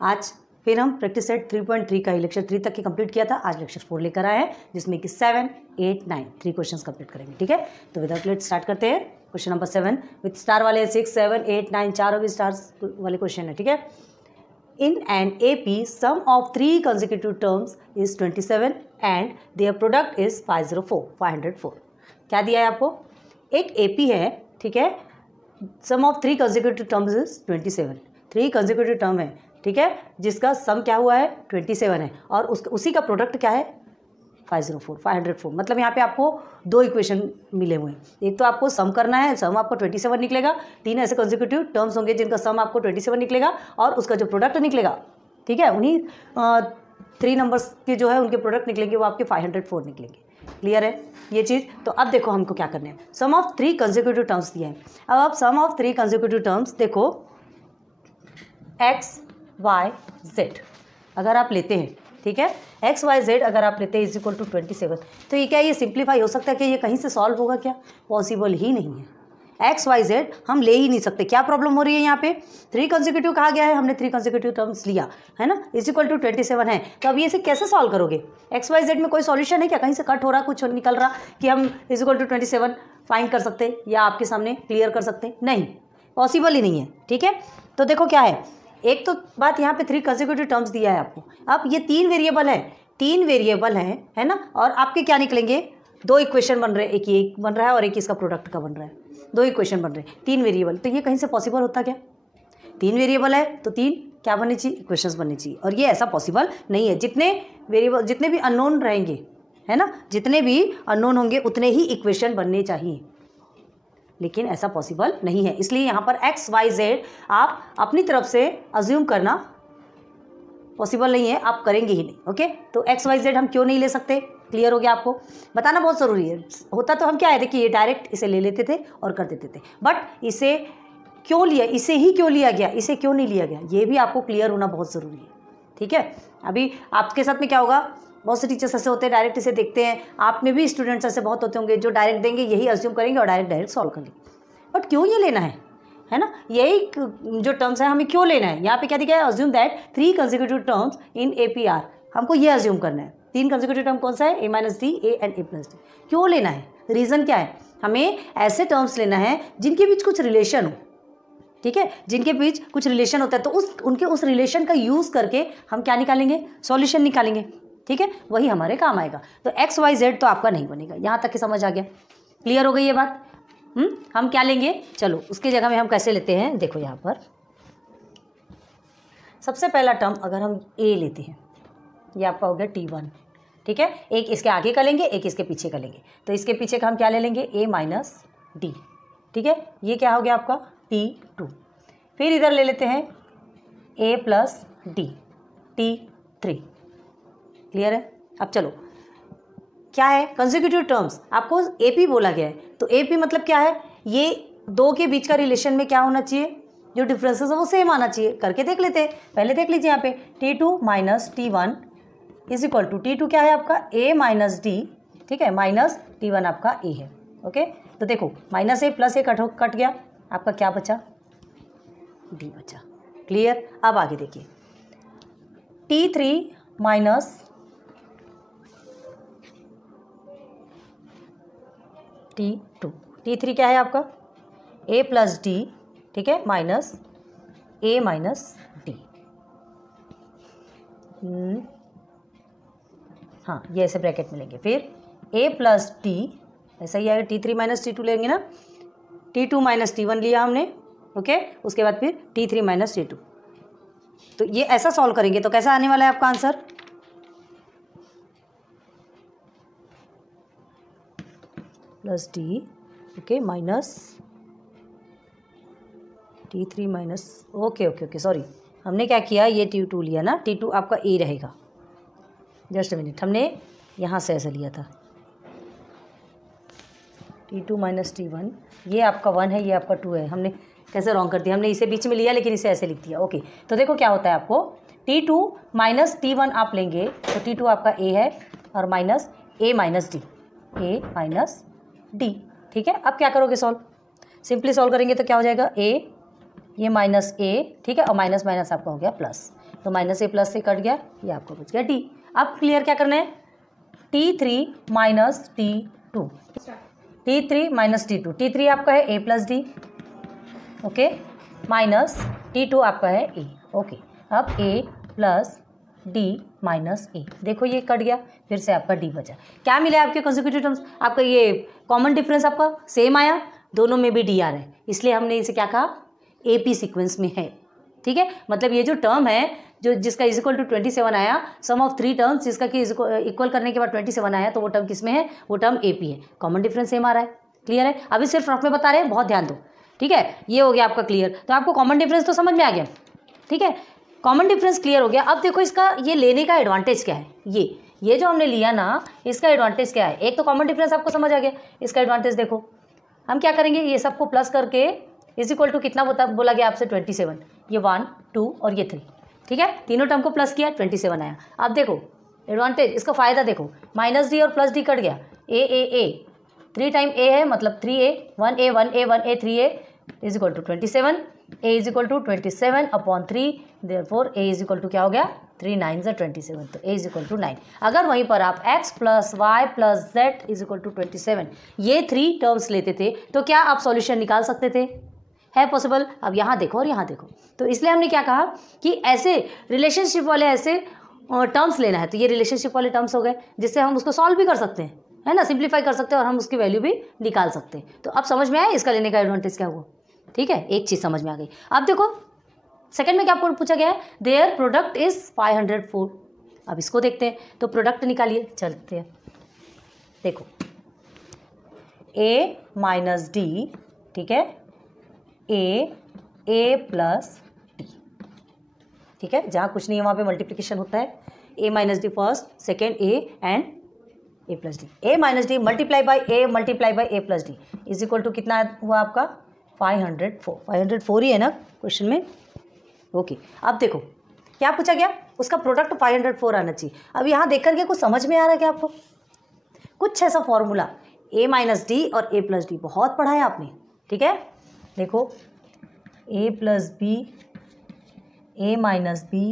आज फिर हम प्रैक्टिस सेट 3.3 का ही लेक्चर 3 तक की कंप्लीट किया था। आज लेक्चर 4 लेकर आए हैं जिसमें कि 7, 8, 9 3 क्वेश्चंस कंप्लीट करेंगे। ठीक है, तो विदाउट लेट स्टार्ट करते हैं। क्वेश्चन नंबर 7 विथ स्टार वाले 6, 7, 8, 9 चारों भी स्टार्स वाले क्वेश्चन है। ठीक है, in an AP sum of 3 consecutive terms is 27 and their product is 504। क्या दिया है आपको? एक AP है, ठीक है, sum of 3 consecutive terms is 27। 3 consecutive term है, ठीक है, जिसका सम क्या हुआ है 27 है और उसी का प्रोडक्ट क्या है 504। मतलब यहाँ पे आपको 2 इक्वेशन मिले हुए हैं। एक तो आपको सम करना है, सम आपको 27 निकलेगा। 3 ऐसे कंसेक्यूटिव टर्म्स होंगे जिनका सम आपको 27 निकलेगा और उसका जो प्रोडक्ट निकलेगा, ठीक है, उन्हीं 3 नंबर्स के जो है उनके प्रोडक्ट निकलेंगे, वो आपके 504 निकलेंगे। क्लियर है ये चीज़? तो अब देखो हमको क्या करना है। सम ऑफ 3 कंसेक्यूटिव टर्म्स दिया है। अब आप सम ऑफ 3 कंसेक्यूटिव टर्म्स देखो, एक्स वाई जेड अगर आप लेते हैं, ठीक है, एक्स वाई जेड अगर आप लेते हैं इज इक्वल टू 27, तो ये क्या ये सिंप्लीफाई हो सकता है कि ये कहीं से सॉल्व होगा? क्या पॉसिबल ही नहीं है। एक्स वाई जेड हम ले ही नहीं सकते। क्या प्रॉब्लम हो रही है यहाँ पे? 3 कंसेक्यूटिव कहा गया है, हमने 3 कंसेक्यूटिव टर्म्स लिया है ना, इज इक्वल टू 27 है। तो अब ये से कैसे सॉल्व करोगे? एक्स वाई जेड में कोई सॉल्यूशन है क्या? कहीं से कट हो रहा, कुछ निकल रहा कि हम इज इक्वल टू 27 फाइंड कर सकते या आपके सामने क्लियर कर सकते? नहीं, पॉसिबल ही नहीं है। ठीक है, तो देखो क्या है, एक तो बात यहाँ पे 3 कंसेक्यूटिव टर्म्स दिया है आपको। अब ये 3 वेरिएबल है, 3 वेरिएबल हैं, है ना, और आपके क्या निकलेंगे? 2 इक्वेशन बन रहे हैं, एक ये बन रहा है और एक इसका प्रोडक्ट का बन रहा है। 2 इक्वेशन बन रहे हैं, 3 वेरिएबल। तो ये कहीं से पॉसिबल होता क्या? 3 वेरिएबल है तो 3 क्या बननी चाहिए? इक्वेशंस बननी चाहिए, और ये ऐसा पॉसिबल नहीं है। जितने वेरिएबल, जितने भी अननोन रहेंगे, है ना, जितने भी अननोन होंगे उतने ही इक्वेशन बनने चाहिए, लेकिन ऐसा पॉसिबल नहीं है। इसलिए यहाँ पर एक्स वाई जेड आप अपनी तरफ से अज्यूम करना पॉसिबल नहीं है, आप करेंगे ही नहीं। ओके, तो एक्स वाई जेड हम क्यों नहीं ले सकते? क्लियर हो गया आपको? बताना बहुत ज़रूरी है। होता तो हम क्या है, देखिए, डायरेक्ट इसे ले लेते थे और कर देते थे, बट इसे क्यों लिया, इसे ही क्यों लिया गया, इसे क्यों नहीं लिया गया, ये भी आपको क्लियर होना बहुत ज़रूरी है। ठीक है, अभी आपके साथ में क्या होगा, बहुत से टीचर्स ऐसे होते हैं डायरेक्ट इसे देखते हैं, आप में भी स्टूडेंट्स ऐसे बहुत होते होंगे जो डायरेक्ट देंगे, यही अज्यूम करेंगे और डायरेक्ट सॉल्व कर लेंगे। बट क्यों ये लेना है ना, यही जो टर्म्स है हमें क्यों लेना है? यहाँ पे क्या दिखा है, assume that 3 consecutive terms in APR। हमको ये अज्यूम करना है 3 कंसेक्यूटिव टर्म कौन सा है? A - D, A and A + D। क्यों लेना है? रीज़न क्या है? हमें ऐसे टर्म्स लेना है जिनके बीच कुछ रिलेशन हो, ठीक है, जिनके बीच कुछ रिलेशन होता है, तो उनके उस रिलेशन का यूज़ करके हम क्या निकालेंगे? सॉल्यूशन निकालेंगे। ठीक है, वही हमारे काम आएगा। तो एक्स वाई जेड तो आपका नहीं बनेगा। यहाँ तक की समझ आ गया? क्लियर हो गई ये बात? हम क्या लेंगे? चलो उसकी जगह में हम कैसे लेते हैं, देखो यहाँ पर सबसे पहला टर्म अगर हम A लेते हैं, ये आपका हो गया T1, ठीक है, एक इसके आगे का लेंगे, एक इसके पीछे का लेंगे। तो इसके पीछे का हम क्या ले लेंगे? A - D, ठीक है, ये क्या हो गया आपका T2। फिर इधर ले लेते हैं A + D, T3। क्लियर है? अब चलो क्या है, कंसेक्यूटिव टर्म्स आपको AP बोला गया है, तो AP मतलब क्या है? ये 2 के बीच का रिलेशन में क्या होना चाहिए? जो डिफरेंसेस है वो सेम आना चाहिए। करके देख लेते हैं। पहले देख लीजिए यहाँ पे T2 - T1 is equal to, T2 क्या है आपका? A - D, ठीक है, माइनस T1 आपका A है। ओके, तो देखो -A + A कट गया, आपका क्या बचा? D बचा। क्लियर? अब आगे देखिए, T3 - T2, T3 क्या है आपका? A + D, ठीक है, माइनस A - D। हाँ, ये ऐसे ब्रैकेट में लेंगे। फिर A + D ऐसा ही आएगा, T3 - T2 लेंगे ना, T2 - T1 लिया हमने। ओके, उसके बाद फिर T3 - T2। तो ये ऐसा सॉल्व करेंगे तो कैसा आने वाला है आपका answer? +D, okay, minus T3 - okay, sorry, हमने क्या किया, ये T2 लिया ना, T2 आपका A रहेगा। जस्ट मिनट, हमने यहाँ से ऐसा लिया था, T2 - T1, ये आपका 1 है, ये आपका 2 है। हमने कैसे रॉन्ग कर दिया, हमने इसे बीच में लिया लेकिन इसे ऐसे लिख दिया। ओके, तो देखो क्या होता है आपको, T2 - T1 आप लेंगे तो T2 आपका A है और माइनस A - D, ठीक है। अब क्या करोगे सॉल्व? सिंपली सॉल्व करेंगे तो क्या हो जाएगा? A, ये माइनस ए, ठीक है, और माइनस माइनस आपका हो गया प्लस, तो माइनस ए प्लस से कट गया, ये आपको बच गया टी। अब क्लियर क्या करना है, T3 minus T2, T3 minus T2, T3 आपका है a plus D, okay, minus T2 आपका है a, ओके। अब a प्लस डी माइनस ए, देखो ये कट गया, फिर से आपका डी बचा। क्या मिला आपके कंसेक्यूटिव टर्म्स, आपका ये कॉमन डिफरेंस आपका सेम आया, दोनों में भी डी आ रहा है, इसलिए हमने इसे क्या कहा, AP सीक्वेंस में है, ठीक है। मतलब ये जो टर्म है जो जिसका इज इक्वल टू 27 आया, सम ऑफ 3 टर्म्स जिसका कि इक्वल करने के बाद 27 आया, तो वो टर्म किस में है, वो टर्म AP है, कॉमन डिफरेंस सेम आ रहा है। क्लियर है, अभी सिर्फ रफ में बता रहे हैं, बहुत ध्यान दो, ठीक है। ये हो गया आपका क्लियर, तो आपको कॉमन डिफरेंस तो समझ में आ गया, ठीक है, कॉमन डिफरेंस क्लियर हो गया। अब देखो इसका ये लेने का एडवांटेज क्या है, ये जो हमने लिया ना, इसका एडवांटेज क्या है, एक तो कॉमन डिफरेंस आपको समझ आ गया, इसका एडवांटेज देखो, हम क्या करेंगे, ये सबको प्लस करके इज इक्वल टू कितना बोला गया आपसे 27, ये 1 2 और ये 3, ठीक है, तीनों टर्म को प्लस किया 27 आया। अब देखो एडवांटेज, इसका फ़ायदा देखो, माइनस डी और प्लस डी कट गया, ए 3 टाइम ए है मतलब 3a, 1a 1a 1a 3a is equal to 27, a is equal to 27 upon 3, therefore a is equal to क्या हो गया, 3 9 = 27, तो a इज इक्वल टू 9। अगर वहीं पर आप x plus y plus z is equal to 27 ये 3 टर्म्स लेते थे, तो क्या आप सॉल्यूशन निकाल सकते थे, है पॉसिबल। अब यहाँ देखो और यहाँ देखो, तो इसलिए हमने क्या कहा कि ऐसे रिलेशनशिप वाले ऐसे टर्म्स लेना है, तो ये रिलेशनशिप वाले टर्म्स हो गए जिससे हम उसको सॉल्व भी कर सकते हैं, है ना, सिंप्लीफाई कर सकते हैं और हम उसकी वैल्यू भी निकाल सकते हैं। तो अब समझ में आया इसका लेने का एडवांटेज क्या हुआ, ठीक है, एक चीज़ समझ में आ गई। अब देखो सेकंड में क्या आपको पूछा गया है, देयर प्रोडक्ट इज 504। अब इसको देखते हैं, तो प्रोडक्ट निकालिए, चलते हैं, देखो a माइनस डी, ठीक है, a प्लस डी, ठीक है, जहाँ कुछ नहीं है वहाँ पे मल्टीप्लिकेशन होता है, a minus d first, second a and a plus d, a minus d multiply by a plus D is equal to कितना हुआ आपका 504 ही है ना क्वेश्चन में, ओके। अब देखो क्या पूछा गया, उसका प्रोडक्ट 504 आना चाहिए। अब यहाँ देख करके कुछ समझ में आ रहा है क्या आपको, कुछ ऐसा फॉर्मूला a माइनस डी और a प्लस डी बहुत पढ़ा है आपने, ठीक है। देखो a plus b, a minus B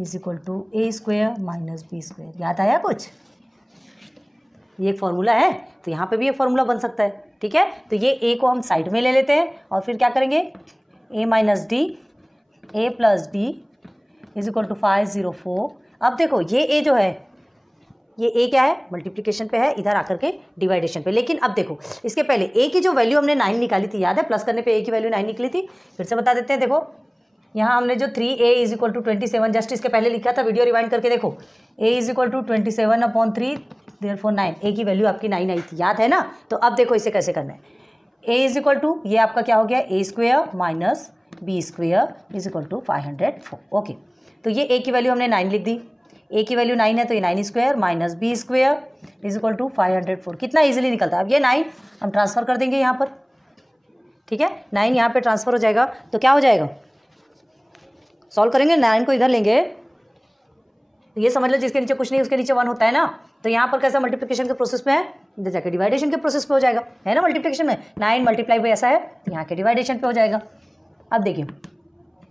is equal to a square minus B square, याद आया कुछ, ये एक फॉर्मूला है, तो यहाँ पे भी एक फॉर्मूला बन सकता है, ठीक है। तो ये a को हम साइड में ले लेते हैं और फिर क्या करेंगे, a minus d a plus D is equal to 504। अब देखो ये a जो है, ये a क्या है, मल्टीप्लिकेशन पे है, इधर आकर के डिवाइडेशन पे। लेकिन अब देखो इसके पहले a की जो वैल्यू हमने 9 निकाली थी, याद है, प्लस करने पे a की वैल्यू 9 निकली थी, फिर से बता देते हैं। देखो यहाँ हमने जो 3a is equal to 27 just इसके पहले लिखा था, वीडियो रिवाइंड करके देखो, a is equal to 27 upon 3 therefore 9, a की वैल्यू आपकी 9 आई थी, याद है ना। तो अब देखो इसे कैसे करना है, a इज इक्वल टू ये आपका क्या हो गया, a square minus B square is equal to 504, okay. तो ये a की वैल्यू हमने 9 लिख दी, a की वैल्यू 9 है, तो ये 9 square minus B square is equal to 504, कितना इजीली निकलता है। अब ये 9 हम ट्रांसफ़र कर देंगे यहाँ पर, ठीक है, 9 यहाँ पे ट्रांसफ़र हो जाएगा, तो क्या हो जाएगा, सॉल्व करेंगे, 9 को इधर लेंगे, ये समझ लो जिसके नीचे कुछ नहीं उसके नीचे 1 होता है ना, तो यहाँ पर कैसा मल्टीप्लिकेशन के प्रोसेस में है, इधर जाके डिवाइडेशन के प्रोसेस पे हो जाएगा, है ना, मल्टीप्लिकेशन में 9 मल्टीप्लाई बाई ऐसा है, तो यहाँ के डिवाइडेशन पे हो जाएगा। अब देखिए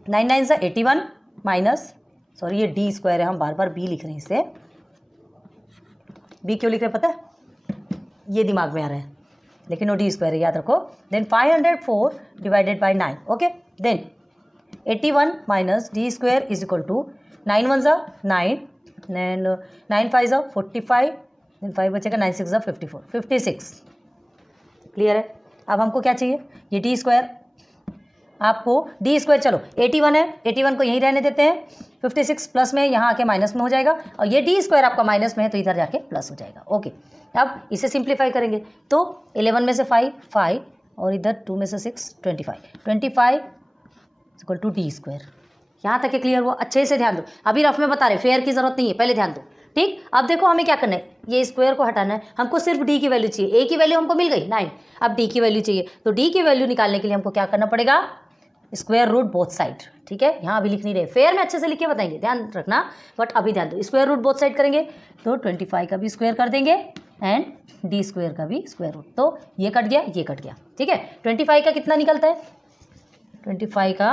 9 9 से 81 माइनस, सॉरी ये डी स्क्वायर है, हम बार बार बी लिख रहे हैं, इसे बी क्यों लिख रहे हैं पता है, ये दिमाग में आ रहा है, लेकिन वो डी स्क्वायर है, याद रखो। Then 504 divided by 9, okay. Then 81 minus D square is equal to 9 1 ज़ा 9, देन 9 5 ज़ा 45, देन 5 बचेगा, 9 6 ज़ा 54, 56, क्लियर है। अब हमको क्या चाहिए, ये डी स्क्वायर, आपको डी स्क्वायर, चलो 81 है, 81 को यहीं रहने देते हैं, 56 प्लस में यहाँ आके माइनस में हो जाएगा, और ये डी स्क्वायर आपका माइनस में है तो इधर जाके प्लस हो जाएगा, ओके। अब इसे सिंप्लीफाई करेंगे, तो 11 में से 5 और इधर 2 में से 6 25 इक्वल टू डी स्क्वायर। यहाँ तक क्लियर हुआ, अच्छे से ध्यान दो, अभी रफ में बता रहे, फेयर की जरूरत नहीं है, पहले ध्यान दो, ठीक। अब देखो हमें क्या करना है, ये स्क्वायर को हटाना है, हमको सिर्फ डी की वैल्यू चाहिए, a की वैल्यू हमको मिल गई 9, अब डी की वैल्यू चाहिए, तो डी की वैल्यू निकालने के लिए हमको क्या करना पड़ेगा, स्क्वायर रूट बोथ साइड, ठीक है, यहाँ अभी लिख नहीं रहे, फेयर में अच्छे से लिख के बताएंगे, ध्यान रखना, बट अभी ध्यान दो, स्क्वायर रूट बोथ साइड करेंगे, तो 25 का भी स्क्वायर कर देंगे एंड डी स्क्वायर का भी स्क्वायर रूट, तो ये कट गया, ये कट गया, ठीक है। 25 का कितना निकलता है, 25 का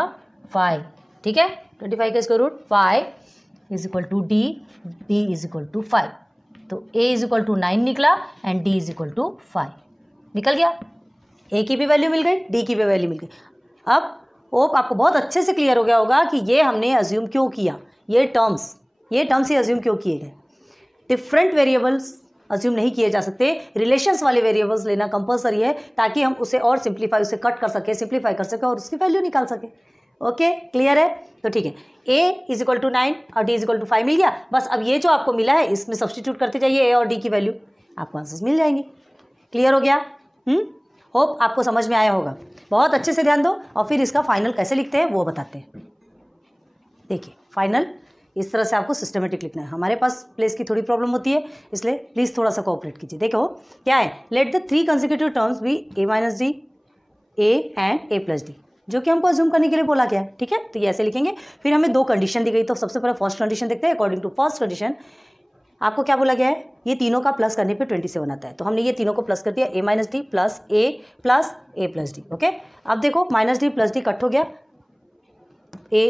5, ठीक है, 25 का square root 5 is equal to d, d is equal to 5, तो a इज इक्वल टू 9 निकला and d is equal to 5 निकल गया। a की भी वैल्यू मिल गई, d की भी वैल्यू मिल गई। अब होप आपको बहुत अच्छे से क्लियर हो गया होगा कि ये हमने अज्यूम क्यों किया, ये टर्म्स ही अज्यूम क्यों किए गए। डिफरेंट वेरिएबल्स अज्यूम नहीं किए जा सकते, रिलेशंस वाले वेरिएबल्स लेना कंपलसरी है ताकि हम उसे और सिंप्लीफाई, उसे कट कर सके, सिंप्लीफाई कर सके और उसकी वैल्यू निकाल सके। ओके, क्लियर है? तो ठीक है, a इज इक्वल टू 9 और d इज इक्वल टू 5 मिल गया। बस अब ये जो आपको मिला है इसमें सब्सटीट्यूट करते जाइए a और d की वैल्यू, आपको आंसर्स मिल जाएंगे। क्लियर हो गया? होप आपको समझ में आया होगा। बहुत अच्छे से ध्यान दो और फिर इसका फाइनल कैसे लिखते हैं वो बताते हैं। देखिए फाइनल इस तरह से आपको सिस्टमेटिक लिखना है। हमारे पास प्लेस की थोड़ी प्रॉब्लम होती है, इसलिए प्लीज़ थोड़ा सा कोऑपरेट कीजिए। देखो क्या है, let the 3 consecutive terms be a minus d, a and a plus d, जो कि हमको अज्यूम करने के लिए बोला गया है, ठीक है। तो ये ऐसे लिखेंगे। फिर हमें 2 कंडीशन दी गई, तो सबसे पहले फर्स्ट कंडीशन देखते हैं। अकॉर्डिंग टू फर्स्ट कंडीशन आपको क्या बोला गया है, ये तीनों का प्लस करने पे 27 आता है, तो हमने ये तीनों को प्लस कर दिया, a minus D plus a plus D. Okay, अब देखो minus D plus D cut हो गया, a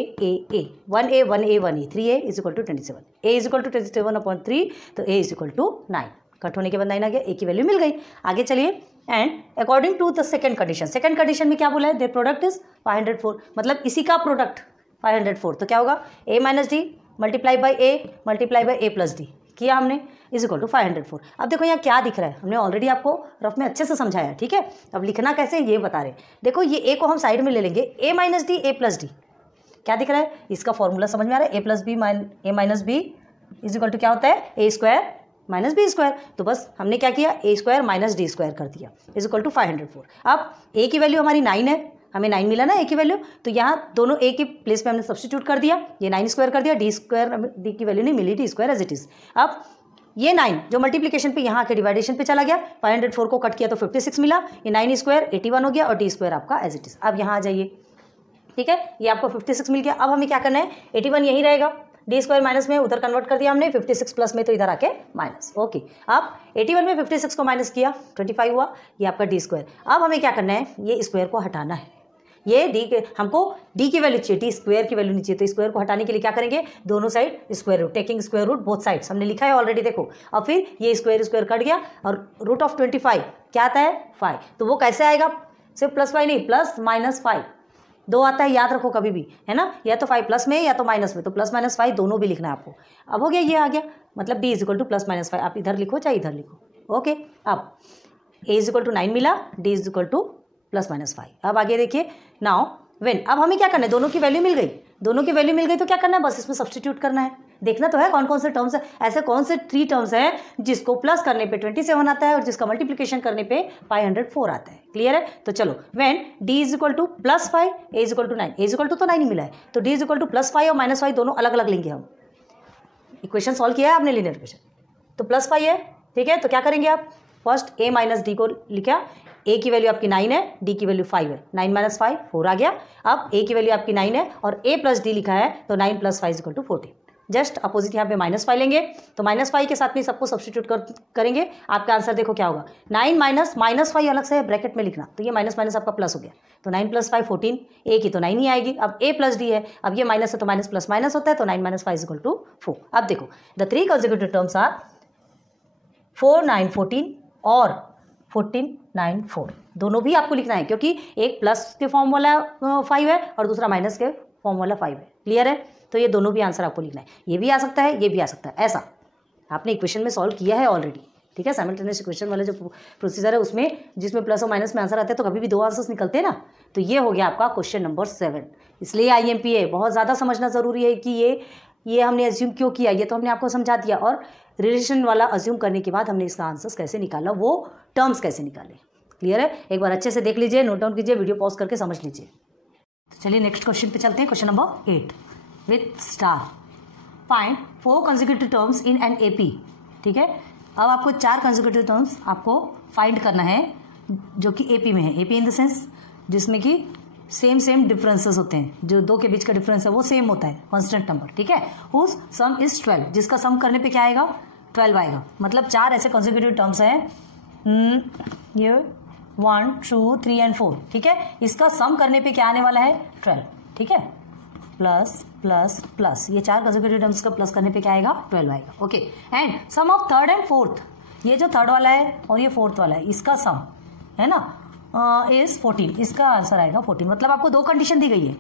1a 3a is equal to 27, a is equal to 27/3, तो a is equal to 9, cut होने के बाद 9 आ गया, a की वैल्यू मिल गई। आगे चलिए, and according to the second condition में क्या बोला है, देयर प्रोडक्ट इज 504, मतलब इसी का प्रोडक्ट 504, तो क्या होगा a minus d multiply by a plus D किया हमने, इज इक्वल टू 504। अब देखो यहाँ क्या दिख रहा है, हमने ऑलरेडी आपको रफ में अच्छे से समझाया, ठीक है। अब लिखना कैसे ये बता रहे। देखो ये a को हम साइड में ले लेंगे, a minus d a plus D, क्या दिख रहा है, इसका फॉर्मूला समझ में आ रहा है, a minus B is equal to क्या होता है, a square minus B square. तो बस हमने क्या किया, a square minus D square कर दिया, इज इक्वल टू 504। अब a की वैल्यू हमारी 9 है, हमें 9 मिला ना a की वैल्यू, तो यहाँ दोनों a के प्लेस पे हमने सब्स्टिट्यूट कर दिया, ये 9 स्क्वायर कर दिया, d की वैल्यू नहीं मिली, d square as it is. अब ये 9 जो मल्टीप्लिकेशन पे यहाँ के डिवाइडेशन पे चला गया, 504 को कट किया तो 56 मिला, ये 9 स्क्वायर 81 हो गया और d स्क्वायर आपका एज इट इज। अब यहाँ आ जाइए, ठीक है, ये आपको 56 मिल गया। अब हमें क्या करना है, 81 यहीं रहेगा, डी स्क्वायर माइनस में उधर कन्वर्ट कर दिया हमने, 56 प्लस में तो इधर आके माइनस। ओके, अब 81 में 56 को माइनस किया 25 हुआ, ये आपका डी स्क्वायर। अब हमें क्या करना है, ये स्क्वायर को हटाना है, ये डी के हमको डी की वैल्यू चाहिए, डी स्क्वायर की वैल्यू नहीं चाहिए, तो स्क्वायर को हटाने के लिए क्या करेंगे, दोनों side square root, taking square root both sides, हमने लिखा है ऑलरेडी, देखो। और फिर ये स्क्वायर कट गया और रूट ऑफ 25 क्या आता है, 5, तो वो कैसे आएगा, सिर्फ प्लस 5 नहीं, प्लस माइनस 5 2 आता है, याद रखो कभी भी, है ना, या तो 5 प्लस में या तो माइनस में, तो प्लस माइनस 5 दोनों भी लिखना है आपको। अब हो गया, ये आ गया, मतलब d is equal to plus minus 5, आप इधर लिखो चाहे इधर लिखो। ओके, अब a इज इक्वल टू 9 मिला, d is equal to plus minus 5। अब आगे देखिए, नाउ व्हेन, अब हमें क्या करना है, दोनों की वैल्यू मिल गई, तो क्या करना है, बस इसमें सब्स्टिट्यूट करना है। देखना तो है कौन कौन से टर्म्स है, ऐसे कौन से 3 टर्म्स हैं जिसको प्लस करने पे 27 आता है और जिसका मल्टीप्लिकेशन करने पे 504 आता है। क्लियर है? तो चलो, when d is equal to plus 5, a is equal to 9, a is equal to तो 9 ही मिला है, तो d is equal to plus 5 और माइनस 5 दोनों अलग अलग लेंगे हम। इक्वेशन सॉल्व किया है आपने, लीनियर इक्वेशन, तो प्लस 5 है, ठीक है। तो क्या करेंगे आप, फर्स्ट a माइनस डी को लिखा, a की वैल्यू आपकी 9 है, d की वैल्यू 5 है, 9 माइनस 5 4 आ गया। अब a की वैल्यू आपकी 9 है और a प्लस डी लिखा है, तो 9 plus 5 equal to 14। Just opposite यहाँ पे माइनस 5 लेंगे, तो माइनस 5 के साथ में सबको सब्स्टिट्यूट करेंगे, आपका आंसर देखो क्या होगा, 9 माइनस 5 अलग से ब्रैकेट में लिखना, तो ये माइनस माइनस आपका प्लस हो गया, तो 9 प्लस 5 14, a की तो 9 ही आएगी। अब a प्लस डी है, अब ये माइनस है तो माइनस प्लस माइनस होता है, तो 9 माइनस 5 इक्वल टू 4। अब देखो, द 3 कंसेक्यूटिव टर्म्स आर 4 9 14 और 14 9 4, दोनों भी आपको लिखना है, क्योंकि एक प्लस के फॉर्म वाला 5 है और दूसरा माइनस के फॉर्म वाला 5 है। क्लियर है? तो ये दोनों भी आंसर आपको लिखना है, ये भी आ सकता है, ये भी आ सकता है, ऐसा आपने इक्वेशन में सॉल्व किया है ऑलरेडी, ठीक है। साइमल्टेनियस इक्वेशन वाला जो प्रोसीजर है उसमें, जिसमें प्लस और माइनस में आंसर आते हैं, तो कभी भी 2 आंसर्स निकलते हैं ना। तो ये हो गया आपका क्वेश्चन नंबर 7। इसलिए IMPA बहुत ज़्यादा समझना ज़रूरी है कि ये हमने अज्यूम क्यों किया, ये तो हमने आपको समझा दिया, और रिलेशन वाला अज्यूम करने के बाद हमने इसका आंसर्स कैसे निकाला, वो टर्म्स कैसे निकाले। क्लियर है? एक बार अच्छे से देख लीजिए, नोट डाउन कीजिए, वीडियो पॉज करके समझ लीजिए। तो चलिए नेक्स्ट क्वेश्चन पे चलते हैं, question number 8 with star. Find 4 consecutive terms in an AP। ठीक है, अब आपको 4 कंसेक्यूटिव टर्म्स आपको फाइंड करना है जो कि AP में है। AP इन द सेंस जिसमें कि सेम डिफरेंसेस होते हैं, जो 2 के बीच का डिफरेंस है वो सेम होता है, कांस्टेंट नंबर। ठीक है, हुज सम इज 12, जिसका सम करने पे क्या आएगा, 12 आएगा। मतलब 4 ऐसे कंसेक्यूटिव टर्म्स हैं, ये 1 2 3 एंड 4, ठीक है। इसका सम करने पे क्या आने वाला है 12, ठीक है। प्लस प्लस प्लस, ये 4 कंसेक्यूटिव टर्म्स का प्लस करने पे क्या आएगा 12 आएगा, okay. And sum of third and fourth, ये जो थर्ड वाला है और ये फोर्थ वाला है, इसका सम है ना इज 14, इसका आंसर आएगा 14। मतलब आपको 2 कंडीशन दी गई है,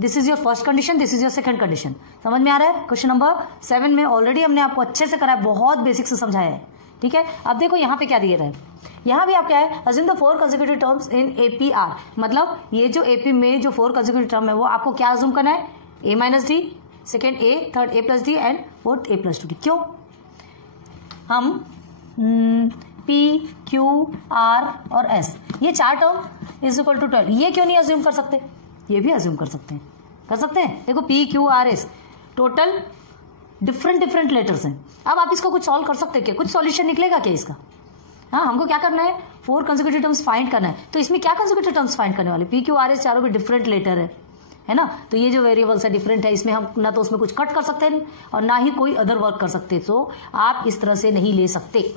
this is your first condition, this is your second condition. समझ में आ रहा है? क्वेश्चन नंबर 7 में ऑलरेडी हमने आपको अच्छे से कराया, बहुत बेसिक से समझाया है, ठीक है। अब देखो यहाँ पे क्या दिया रहा है, यहाँ भी आप क्या है, assume the 4 consecutive terms in AP are, मतलब ये जो एपी में जो 4 कंसेक्यूटिव टर्म है वो आपको क्या अज्यूम करना है, a minus D, second A, third A plus D and fourth A plus 2d। क्यों? हम P Q R और S ये 4 टर्म इज इक्वल टू 12, ये क्यों नहीं अज्यूम कर सकते? ये भी अज्यूम कर सकते हैं, कर सकते हैं। देखो P Q R S total different letters हैं। अब आप इसको कुछ सॉल्व कर सकते हैं क्या? कुछ सॉल्यूशन निकलेगा क्या इसका? हाँ, हमको क्या करना है, 4 कंसेक्यूटिव टर्म्स फाइंड करना है। तो इसमें क्या कंसेक्यूटिव टर्म्स फाइंड करने वाले, P Q R S चारों भी डिफरेंट लेटर है ना। तो ये जो वेरिएबल्स है डिफरेंट है, इसमें हम ना तो उसमें कुछ कट कर सकते हैं और ना ही कोई अदर वर्क कर सकते। तो आप इस तरह से नहीं ले सकते,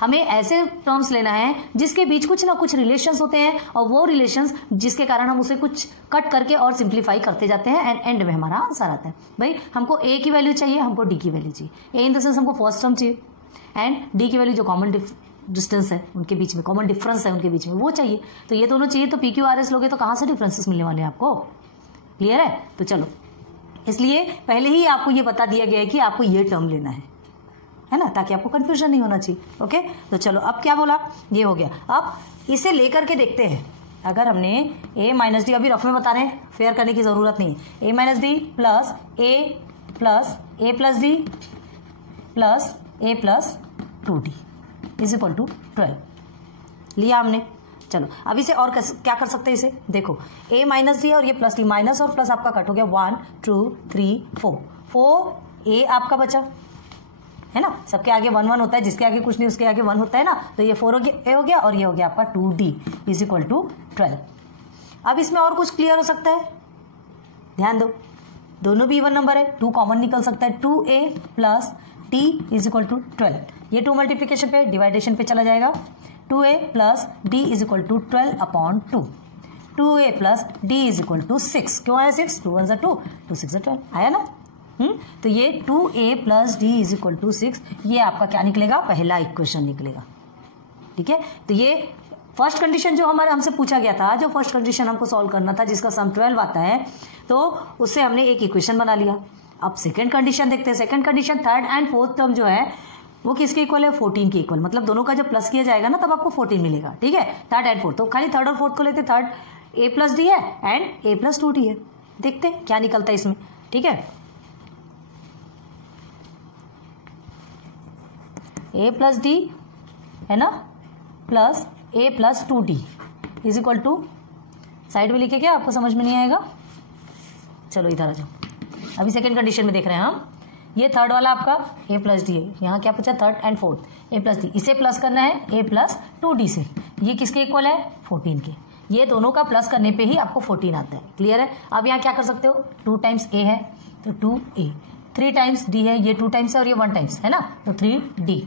हमें ऐसे टर्म्स लेना है जिसके बीच कुछ ना कुछ रिलेशंस होते हैं और वो रिलेशंस जिसके कारण हम उसे कुछ कट करके और सिंप्लीफाई करते जाते हैं एंड एंड में हमारा आंसर आता है। भाई हमको ए की वैल्यू चाहिए, हमको डी की वैल्यू चाहिए। ए इन द सेंस हमको फर्स्ट टर्म चाहिए एंड डी की वैल्यू जो कॉमन डिस्टेंस है उनके बीच में, कॉमन डिफरेंस है उनके बीच में, वो चाहिए। तो ये दोनों चाहिए, तो पी क्यू आर एस लोगे तो कहाँ से डिफरेंसेस मिलने वाले हैं आपको? क्लियर है? तो चलो, इसलिए पहले ही आपको ये बता दिया गया है कि आपको ये टर्म लेना है ना, ताकि आपको कंफ्यूजन नहीं होना चाहिए, ओके। तो चलो, अब क्या बोला, ये हो गया। अब इसे लेकर के देखते हैं, अगर हमने a माइनस डी, अभी रफ में बता रहे हैं, फेयर करने की जरूरत नहीं है, a minus D plus A plus D plus A plus 2d is equal to 12 लिया हमने। चलो, अब इसे और क्या कर सकते हैं, इसे देखो, a माइनस डी और ये प्लस डी, माइनस और प्लस आपका कट हो गया, 1 2 3 4 a आपका बचा है ना। सबके आगे 1 1 होता है, जिसके आगे कुछ नहीं उसके आगे 1 होता है ना। तो ये 4 हो गया और ये हो गया आपका 2d इज इक्वल टू 12। अब इसमें और कुछ क्लियर हो सकता है, ध्यान दो, दोनों भी इवन नंबर है, 2 कॉमन निकल सकता है, 2a plus d is equal to 12। ये 2 मल्टीप्लीकेशन पे, डिवाइडेशन पे चला जाएगा, 2a plus d is equal to 12 upon 2, 2a plus d is equal to 6। क्यों आया 6? 2 1 2, 2 6 12 आया ना। तो ये 2a plus D is equal to 6, ये आपका क्या निकलेगा, पहला इक्वेशन निकलेगा, ठीक है। तो ये फर्स्ट कंडीशन जो हमसे पूछा गया था, जो फर्स्ट कंडीशन हमको सॉल्व करना था जिसका सम 12 आता है, तो उससे हमने एक इक्वेशन बना लिया। अब सेकंड कंडीशन देखते हैं। Second condition third and fourth term जो है वो किसके इक्वल है, 14 के इक्वल। मतलब दोनों का जब प्लस किया जाएगा ना तब आपको 14 मिलेगा, ठीक है। थर्ड एंड फोर्थ, तो खाली थर्ड और फोर्थ को लेते, थर्ड a प्लस डी है एंड a प्लस 2d है। देखते हैं क्या निकलता है इसमें, ठीक है। a प्लस डी है ना plus a plus 2d is equal to, side में लिखे क्या, आपको समझ में नहीं आएगा, चलो इधर आ जाओ। अभी सेकंड कंडीशन में देख रहे हैं हम, ये थर्ड वाला आपका a प्लस डी है, यहाँ क्या पूछा, third and fourth a plus D, इसे प्लस करना है a प्लस 2d से। ये किसके इक्वल है, 14 के। ये दोनों का प्लस करने पे ही आपको 14 आता है, क्लियर है। अब यहाँ क्या कर सकते हो, 2 टाइम्स a है तो 2a, 3 टाइम्स d है, ये 2 टाइम्स है और ये 1 टाइम्स है ना, तो 3d,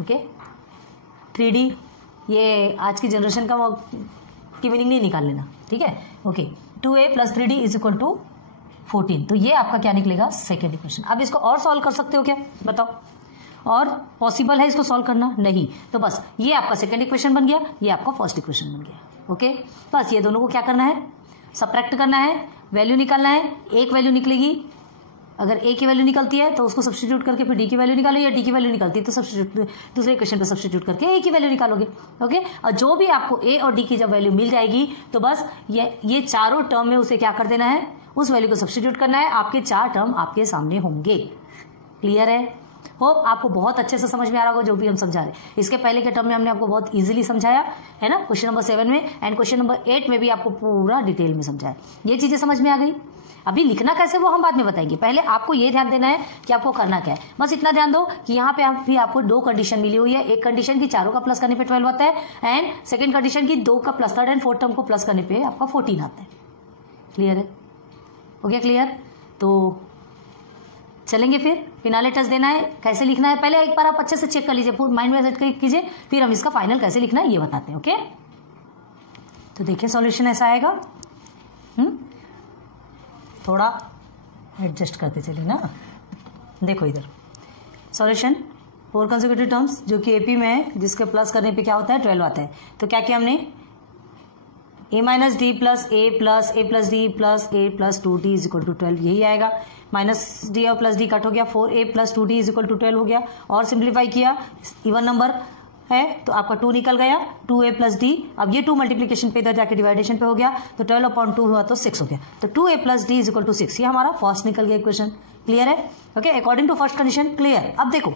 ओके। 3d, ये आज की जनरेशन की मीनिंग नहीं निकाल लेना, ठीक है, okay. 2a plus 3d is equal to 14। तो ये आपका क्या निकलेगा, सेकेंड इक्वेशन। अब इसको और सॉल्व कर सकते हो क्या, बताओ, और पॉसिबल है इसको सॉल्व करना? नहीं। तो बस ये आपका सेकेंड इक्वेशन बन गया, ये आपका फर्स्ट इक्वेशन बन गया, ओके। बस ये दोनों को क्या करना है, सबट्रैक्ट करना है, वैल्यू निकालना है। एक वैल्यू निकलेगी, अगर a की वैल्यू निकलती है तो उसको सब्स्टिट्यूट करके फिर d की वैल्यू निकालो, या d की वैल्यू निकलती है तो सब्स्टिट्यूट दूसरे इक्वेशन पे सब्स्टिट्यूट करके a की वैल्यू निकालोगे, ओके। और जो भी आपको a और d की जब वैल्यू मिल जाएगी तो बस ये चारों टर्म में उसे क्या कर देना है, उस वैल्यू को सब्स्टिट्यूट करना है, आपके 4 टर्म आपके सामने होंगे। क्लियर है? होप आपको बहुत अच्छे से समझ में आ रहा होगा जो भी हम समझा रहे। इसके पहले के टर्म में हमने आपको बहुत इजीली समझाया है ना, क्वेश्चन नंबर 7 में एंड क्वेश्चन नंबर 8 में भी आपको पूरा डिटेल में समझाया। ये चीजें समझ में आ गई। अभी लिखना कैसे वो हम बाद में बताएंगे, पहले आपको ये ध्यान देना है कि आपको करना क्या है। बस इतना ध्यान दो कि यहाँ पे भी आपको 2 कंडीशन मिली हुई है। एक कंडीशन की चारों का प्लस करने पे 12 आता है एंड सेकंड कंडीशन की 2 का plus, third and fourth term को प्लस करने पे आपका 14 आता है। क्लियर है? हो गया क्लियर? तो चलेंगे फिर फिनाले टच देना है, कैसे लिखना है पहले एक बार आप अच्छे से चेक कर लीजिए, माइंड में सेट कीजिए, फिर हम इसका फाइनल कैसे लिखना है ये बताते हैं। ओके, तो देखिए सॉल्यूशन ऐसा आएगा। थोड़ा एडजस्ट करते चलिए ना। देखो इधर सॉल्यूशन 4 कंसेक्यूटिव टर्म्स जो कि एपी में है, जिसके प्लस करने पे क्या होता है 12 आता है। तो क्या किया हमने, a minus D plus A plus D plus A plus 2d is equal to 12, यही आएगा। माइनस डी और प्लस डी कट हो गया, 4a plus 2d is equal to 12 हो गया। और सिंप्लीफाई किया, इवन नंबर है तो आपका 2 निकल गया, 2a प्लस डी। अब ये 2 मल्टीप्लीकेशन पे इधर जाके डिवाइडेशन पे हो गया, तो 12/2 हुआ तो 6 हो गया। तो 2a plus D is equal to 6, ये हमारा फर्स्ट निकल गया इक्वेशन। क्लियर है? Okay, according to first condition clear. अब देखो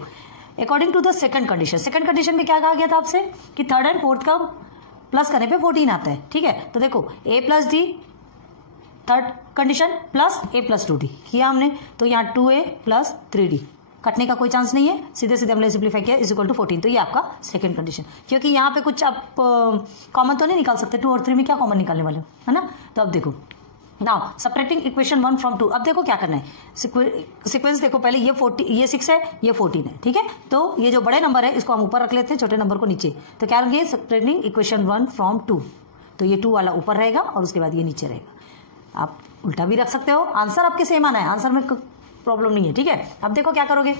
according to the second condition में क्या कहा गया था आपसे कि थर्ड एंड फोर्थ का प्लस करने पे 14 आता है। ठीक है, तो देखो a plus D third condition plus a plus 2d किया हमने, तो यहाँ 2a प्लस 3d, कटने का कोई चांस नहीं है, सीधे सीधे हमने सिंप्लीफाई किया इज इक्वल टू 14। तो ये आपका सेकंड कंडीशन, क्योंकि यहाँ पे कुछ आप कॉमन तो नहीं निकाल सकते, 2 और 3 में क्या कॉमन निकालने वाले हो, है ना। तो अब देखो नाउ सब्ट्रैक्टिंग इक्वेशन 1 फ्रॉम 2। अब देखो क्या करना है, सीक्वेंस देखो पहले, ये 6 है, ये 14 है। ठीक है, तो ये जो बड़े नंबर है इसको हम ऊपर रख लेते हैं, छोटे नंबर को नीचे। तो क्या रहेंगे, सब्ट्रैक्टिंग इक्वेशन 1 फ्रॉम 2, तो ये 2 वाला ऊपर रहेगा और उसके बाद ये नीचे रहेगा। आप उल्टा भी रख सकते हो, आंसर आपके सेम आना है, आंसर में प्रॉब्लम नहीं है। ठीक है, अब देखो क्या करोगे,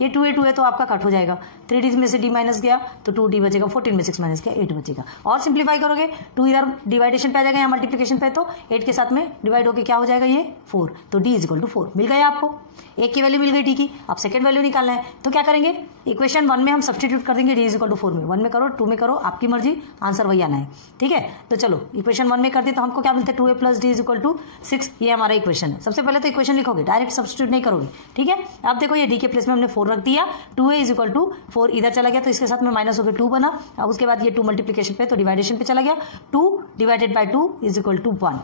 ये 2 है तो आपका कट हो जाएगा, 3d में से d माइनस गया तो 2d बचेगा, 14 में 6 माइनस गया 8 बचेगा। और सिंप्लीफाई करोगे, 2 इधर डिवाइडेशन पे आ जाएगा, यहाँ मल्टीप्लिकेशन पे, तो 8 के साथ में डिवाइड होकर क्या हो जाएगा ये 4, तो d इज इक्वल टू 4 मिल गया आपको। एक की वैल्यू मिल गई d की, अब सेकंड वैल्यू निकालना है, तो क्या करेंगे, इक्वेशन 1 में हम सब्सटीट्यूट कर देंगे d इज इक्वल टू 4 में, 1 में करो 2 में करो, आपकी मर्जी, आंसर वही आना है। ठीक है, तो चलो इक्वेशन 1 में कर दे तो हमको क्या मिलता है, 2a plus D is equal to 6, ये हमारा इक्वेशन है। सबसे पहले तो इक्वेशन लिखोगे, डायरेक्ट सब्सटीट्यूट नहीं करोगे। ठीक है, अब देखो ये d के प्लेस में हमने 4 रख दिया, 2a इज इक्वल टू 4 इधर चला गया तो इसके साथ में माइनस होकर 2 बना। अब उसके बाद ये 2 मल्टीप्लिकेशन पे तो डिवाइडेशन पे चला गया, 2 divided by 2 is equal to 1,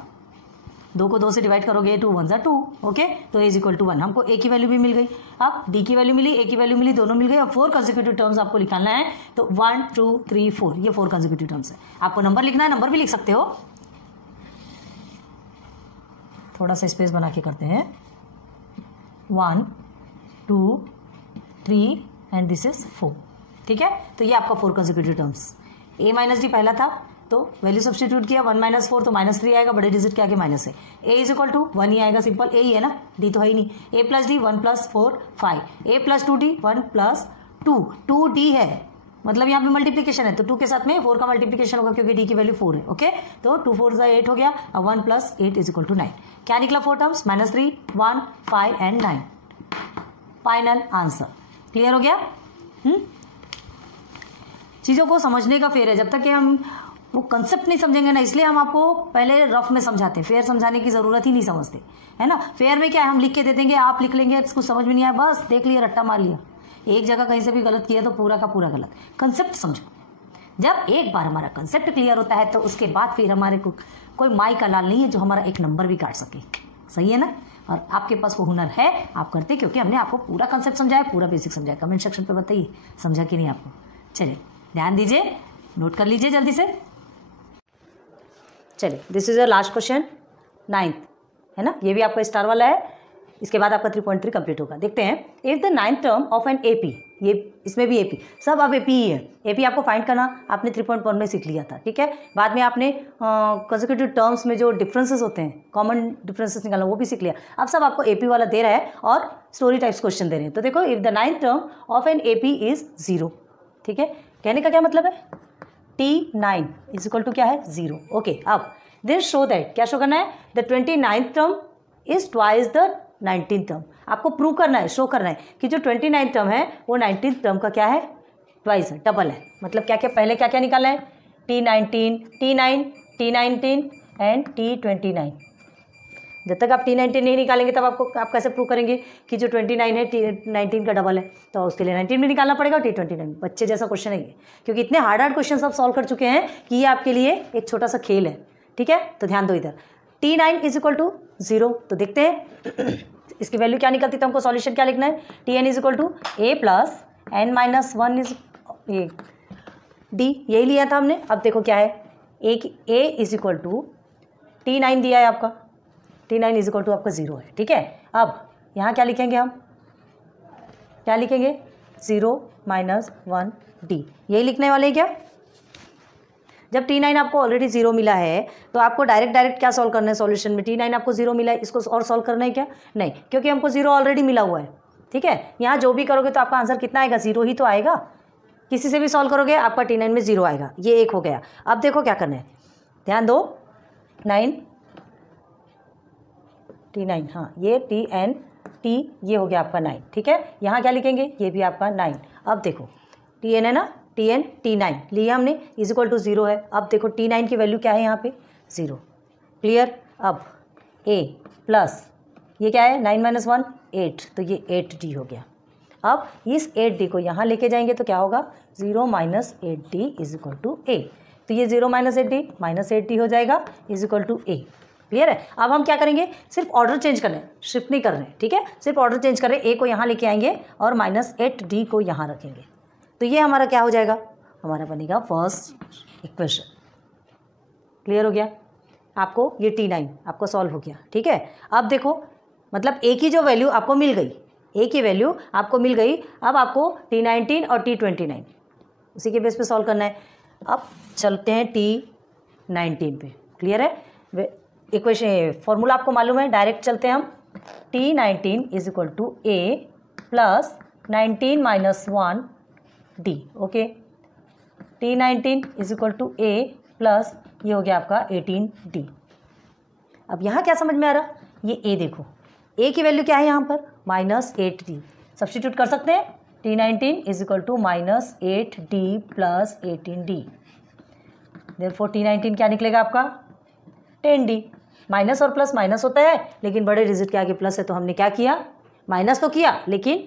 2 को 2 से डिवाइड करोगे 2 1 2, ओके, तो इज इक्वल टू 1। हमको a की वैल्यू भी मिल गई, अब d की वैल्यू मिली, a की वैल्यू मिली, दोनों मिल गए। अब 4 कंसेक्यूटिव टर्म्स आपको निकालना है, तो 1 2 3 4 ये 4 कंसेक्यूटिव टर्म्स है। आपको नंबर लिखना है, नंबर भी लिख सकते हो, थोड़ा सा स्पेस बना के करते हैं, 1 2 3 एंड दिस इज 4। ठीक है, तो ये आपका 4 consecutive terms. a minus D पहला था तो वैल्यू सब्सटीट्यूट किया, 1 माइनस 4 तो -3 आएगा, बड़े डिजिट के आगे माइनस है, a इज इक्वल टू 1 ही आएगा, सिंपल a ही है ना, d तो है ही नहीं। a plus D 1 plus 4 5, a plus 2d 1 plus 2d है, मतलब यहाँ पे मल्टीप्लीकेशन है तो 2 के साथ में 4 का मल्टीप्लीकेशन होगा क्योंकि d की वैल्यू 4 है। ओके, तो 2 4 8 हो गया, अब 1 प्लस 8 इज इक्वल टू 9। क्या निकला 4 terms, -3 1 5 and 9, final answer. Clear हो गया? चीजों को समझने का फेयर है, जब तक कि हम वो कंसेप्ट नहीं समझेंगे ना, इसलिए हम आपको पहले रफ में समझाते हैं, फेयर समझाने की जरूरत ही नहीं समझते, है ना। फेयर में क्या है, हम लिख के दे देंगे, आप लिख लेंगे, कुछ समझ में नहीं आया बस देख लिया, रट्टा मार लिया, एक जगह कहीं से भी गलत किया तो पूरा का पूरा गलत। कंसेप्ट समझो, जब एक बार हमारा कंसेप्ट क्लियर होता है तो उसके बाद फिर हमारे को कोई माई का लाल नहीं है जो हमारा एक नंबर भी काट सके। सही है ना, और आपके पास वो हुनर है, आप करते, क्योंकि हमने आपको पूरा कंसेप्ट समझाया, पूरा बेसिक समझाया। कमेंट सेक्शन पे बताइए समझा कि नहीं आपको। चलिए ध्यान दीजिए, नोट कर लीजिए जल्दी से। चलिए this is a last question 9th, है ना, ये भी आपका स्टार वाला है, इसके बाद आपका 3.3 कंप्लीट होगा। देखते हैं, if the 9th term of an AP, ये इसमें भी एपी, सब अब एपी ही है। एपी आपको फाइंड करना आपने 3.1 में सीख लिया था, ठीक है। बाद में आपने कंसेक्यूटिव टर्म्स में जो डिफरेंसेस होते हैं, कॉमन डिफरेंसेस निकालना, वो भी सीख लिया। अब सब आपको एपी वाला दे रहा है और स्टोरी टाइप्स क्वेश्चन दे रहे हैं। तो देखो, if the 9th term of an AP is 0, ठीक है, कहने का क्या मतलब है, T9 इज इक्वल टू क्या है 0। ओके, अब दिस शो दैट, क्या शो करना है, the 29th term is twice the 19th term. आपको प्रूव करना है, शो करना है कि जो 29th टर्म है वो 19th टर्म का क्या है, ट्वाइस है, डबल है। मतलब क्या क्या, पहले क्या क्या निकालना है, T19 T9 T19 and T29। जब तक आप T19 नहीं निकालेंगे तब आप कैसे प्रूव करेंगे कि जो 29 है T19 का डबल है, तो उसके लिए 19 में निकालना पड़ेगा, T29। बच्चे जैसा क्वेश्चन है ये, क्योंकि इतने हार्ड क्वेश्चन सब सॉल्व कर चुके हैं कि ये आपके लिए एक छोटा सा खेल है, ठीक है। तो ध्यान दो इधर, T9 इज इक्वल टू 0, तो देखते हैं इसकी वैल्यू क्या निकलती है, तो हमको सॉल्यूशन क्या लिखना है, Tn is equal to a plus n minus 1 is d, यही लिया था हमने। अब देखो क्या है, a is equal to T9 दिया है आपका, T9 इज इक्वल टू आपका 0 है, ठीक है। अब यहाँ क्या लिखेंगे हम, क्या लिखेंगे 0 माइनस 1 डी, यही लिखने वाले हैं क्या। जब T9 आपको ऑलरेडी 0 मिला है तो आपको डायरेक्ट क्या सॉल्व करना है सॉल्यूशन में। T9 आपको 0 मिला है, इसको और सॉल्व करना है क्या, नहीं, क्योंकि हमको 0 ऑलरेडी मिला हुआ है। ठीक है, यहाँ जो भी करोगे तो आपका आंसर कितना आएगा, 0 ही तो आएगा। किसी से भी सॉल्व करोगे आपका T9 में 0 आएगा। ये एक हो गया। अब देखो क्या करना है, ध्यान दो, 9 T9, हाँ ये TNT, ये हो गया आपका 9। ठीक है, यहाँ क्या लिखेंगे, ये भी आपका 9। अब देखो TN है ना, TN T9 लिया हमने, इज इक्वल टू 0 है। अब देखो T9 की वैल्यू क्या है यहाँ पे 0। क्लियर। अब A प्लस ये क्या है 9 माइनस 1 8, तो ये 8D हो गया। अब इस 8D को यहाँ लेके जाएंगे तो क्या होगा 0 minus 8D is equal to A, तो ये 0 माइनस 8D माइनस 8D हो जाएगा is equal to A। Clear है। अब हम क्या करेंगे, सिर्फ ऑर्डर चेंज कर रहे हैं, शिफ्ट नहीं कर रहे हैं। ठीक है, सिर्फ ऑर्डर चेंज कर रहे हैं, A को यहाँ लेके आएंगे और माइनस 8D को यहाँ रखेंगे, तो ये हमारा क्या हो जाएगा, हमारा बनेगा फर्स्ट इक्वेशन। क्लियर हो गया आपको, ये T9 आपको सॉल्व हो गया। ठीक है, अब देखो मतलब A की जो वैल्यू आपको मिल गई, A की वैल्यू आपको मिल गई। अब आपको T19 और T29 उसी के बेस पे सॉल्व करना है। अब चलते हैं T19 पे। क्लियर है, इक्वेशन फॉर्मूला आपको मालूम है, डायरेक्ट चलते हैं हम। T19 is equal to A plus 19 minus 1 D। Okay, T19 is equal to A plus ये हो गया आपका 18D। अब यहाँ क्या समझ में आ रहा, ये A देखो, A की वैल्यू क्या है यहाँ पर माइनस 8D, सब्स्टिट्यूट कर सकते हैं। T19 is equal to minus 8D plus 18D, therefore T19 क्या निकलेगा आपका 10D। माइनस और प्लस माइनस होता है, लेकिन बड़े डिजिट के आगे प्लस है तो हमने क्या किया, माइनस तो किया लेकिन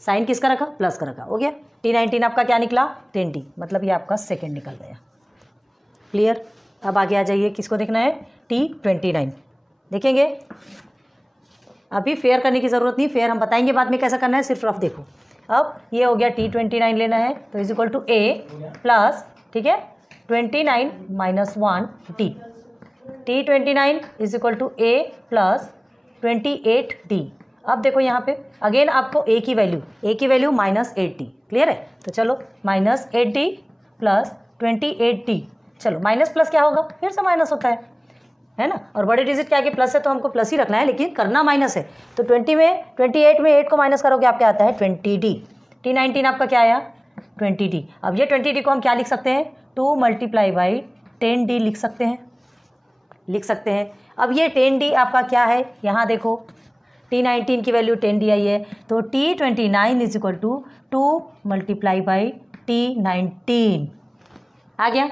साइन किसका रखा, प्लस का रखा। हो गया, T19 आपका क्या निकला 10D, मतलब ये आपका सेकेंड निकल गया। क्लियर। अब आगे आ जाइए, किसको देखना है T29 देखेंगे। अभी फेयर करने की ज़रूरत नहीं, फेयर हम बताएंगे बाद में कैसा करना है, सिर्फ रफ देखो। अब ये हो गया T29 लेना है, तो is equal to A plus, ठीक है, 29 minus 1 D। T29 is equal to A plus 28D। अब देखो यहाँ पे अगेन आपको A की वैल्यू माइनस 8D। क्लियर है, तो चलो माइनस 8D प्लस 28D। चलो माइनस प्लस क्या होगा, फिर से माइनस होता है ना, और बड़े डिजिट के आगे प्लस है तो हमको प्लस ही रखना है, लेकिन करना माइनस है। तो 28 में 8 को माइनस करोगे आप क्या आता है 20D। T19 आपका क्या आया 20D। अब ये 20D को हम क्या लिख सकते हैं 2 मल्टीप्लाई बाई 10D लिख सकते हैं। अब ये 10D आपका क्या है, यहाँ देखो T19 की वैल्यू 10D आई है, तो T29 is equal to 2 multiply by T19 आ गया।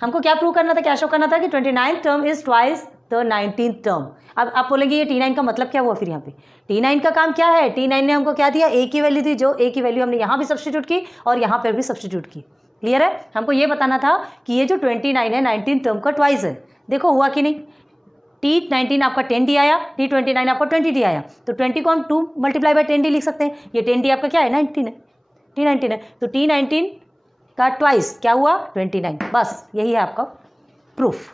हमको क्या प्रूव करना था, क्या शो करना था कि 29th term is twice the 19th term. अब आप बोलेंगे ये T9 का मतलब क्या हुआ, फिर यहाँ पे T9 का काम क्या है, T9 ने हमको क्या दिया, A की वैल्यू दी, जो A की वैल्यू हमने यहाँ भी सब्स्टिट्यूट की और यहाँ पर भी सब्स्टिट्यूट की। क्लियर है, हमको ये बताना था कि ये जो 29 है 19th टर्म का ट्वाइस है। देखो हुआ कि नहीं, T19 आपका 10D आया, T29 आपका 20D आया, तो 20 को हम 2 मल्टीप्लाई बाई 10D लिख सकते हैं। ये 10D आपका क्या है 19 है, T19 है, तो T19 का ट्वाइस क्या हुआ 29। बस यही है आपका प्रूफ।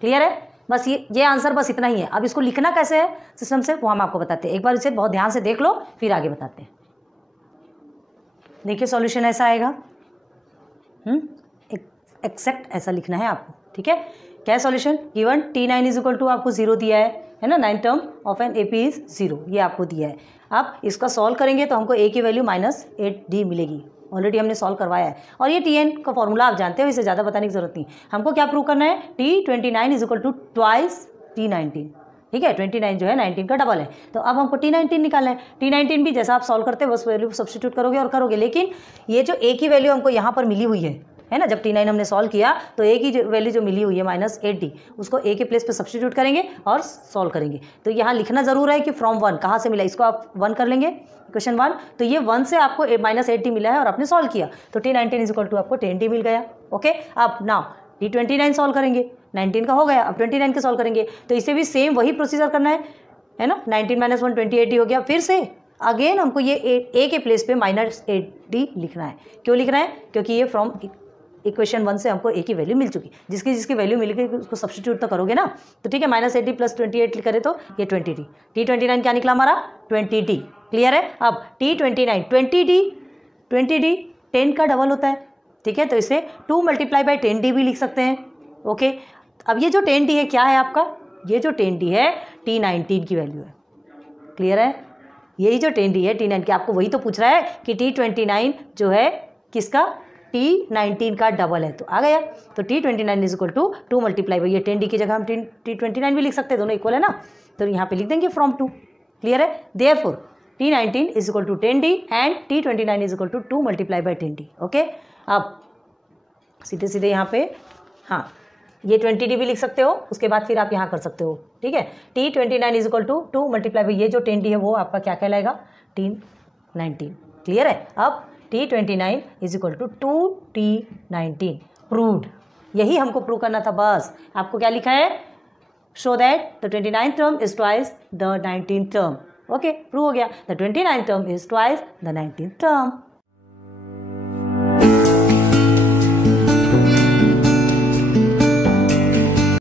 क्लियर है, बस ये आंसर बस इतना ही है। अब इसको लिखना कैसे है सिस्टम से वो हम आपको बताते हैं, एक बार इसे बहुत ध्यान से देख लो फिर आगे बताते हैं। देखिए सॉल्यूशन ऐसा आएगा, एक्सेक्ट ऐसा लिखना है आपको। ठीक है, क्या है solution, given T9 is equal to आपको 0 दिया है ना, 9th term of an AP is 0, ये आपको दिया है। अब इसका सॉल्व करेंगे तो हमको A की वैल्यू माइनस 8D मिलेगी, ऑलरेडी हमने सॉल्व करवाया है। और ये TN का फॉर्मूला आप जानते हो, इसे ज़्यादा बताने की जरूरत नहीं। हमको क्या प्रूव करना है, T29 is equal to twice T19। ठीक है, 29 जो है 19 का डबल है, तो अब हमको T19 निकालना है। T19 भी जैसा आप सॉल्व करते हैं बस वैल्यू सब्स्टिट्यूट करोगे और करोगे, लेकिन ये जो A की वैल्यू हमको यहाँ पर मिली हुई है ना, जब T9 हमने सॉल्व किया तो A की वैल्यू जो मिली हुई है माइनस 8D, उसको A के प्लेस पे सब्स्टिट्यूट करेंगे और सॉल्व करेंगे। तो यहाँ लिखना ज़रूर है कि फ्रॉम 1 कहाँ से मिला, इसको आप 1 कर लेंगे क्वेश्चन 1, तो ये 1 से आपको माइनस 8D मिला है और आपने सॉल्व किया, तो T19 इज इक्वल टू आपको 10D मिल गया। ओके, अब नाउ T29 सॉल्व करेंगे, 19 का हो गया, अब 29 का सॉल्व करेंगे, तो इसे भी सेम वही प्रोसीजर करना है ना, 19 माइनस 1 28D हो गया। फिर से अगेन हमको ये A के प्लेस पे माइनस 8D लिखना है। क्यों लिखना है, क्योंकि ये फ्रॉम इक्वेशन 1 से हमको A की वैल्यू मिल चुकी, जिसकी वैल्यू मिल गई उसको सब्स्टिट्यूट तो करोगे ना। तो ठीक है, माइनस 8D प्लस 28 करें तो ये 20D। T29 क्या निकला हमारा 20D। क्लियर है। अब T29 20D 10 का डबल होता है, ठीक है, तो इसे 2 मल्टीप्लाई बाई 10D भी लिख सकते हैं। ओके, अब ये जो 10D है क्या है आपका, ये जो 10D है T19 की वैल्यू है। क्लियर है, यही जो 10D है T9 की, आपको वही तो पूछ रहा है कि T29 जो है किसका, T19 का डबल है, तो आ गया। तो T29 is equal to 2 multiply by ये 10D की जगह हम T29 भी लिख सकते हैं, दोनों इक्वल है ना, तो यहाँ पे लिख देंगे फ्रॉम 2। क्लियर है, therefore T19 is equal to 10D and T29 is equal to 2 multiply by 10D। Okay, अब सीधे सीधे यहाँ पे हाँ ये 20D भी लिख सकते हो, उसके बाद फिर आप यहाँ कर सकते हो, ठीक है। T29 is equal to 2 multiply by ये जो 10D है वो आपका क्या कहलाएगा, T19। क्लियर है, अब T29 is equal to 2T19 proved, यही हमको प्रूव करना था बस। आपको क्या लिखा है, show that the 29th term is twice the 19th term. Okay, prove हो गया, the 29th term is twice the 19th term.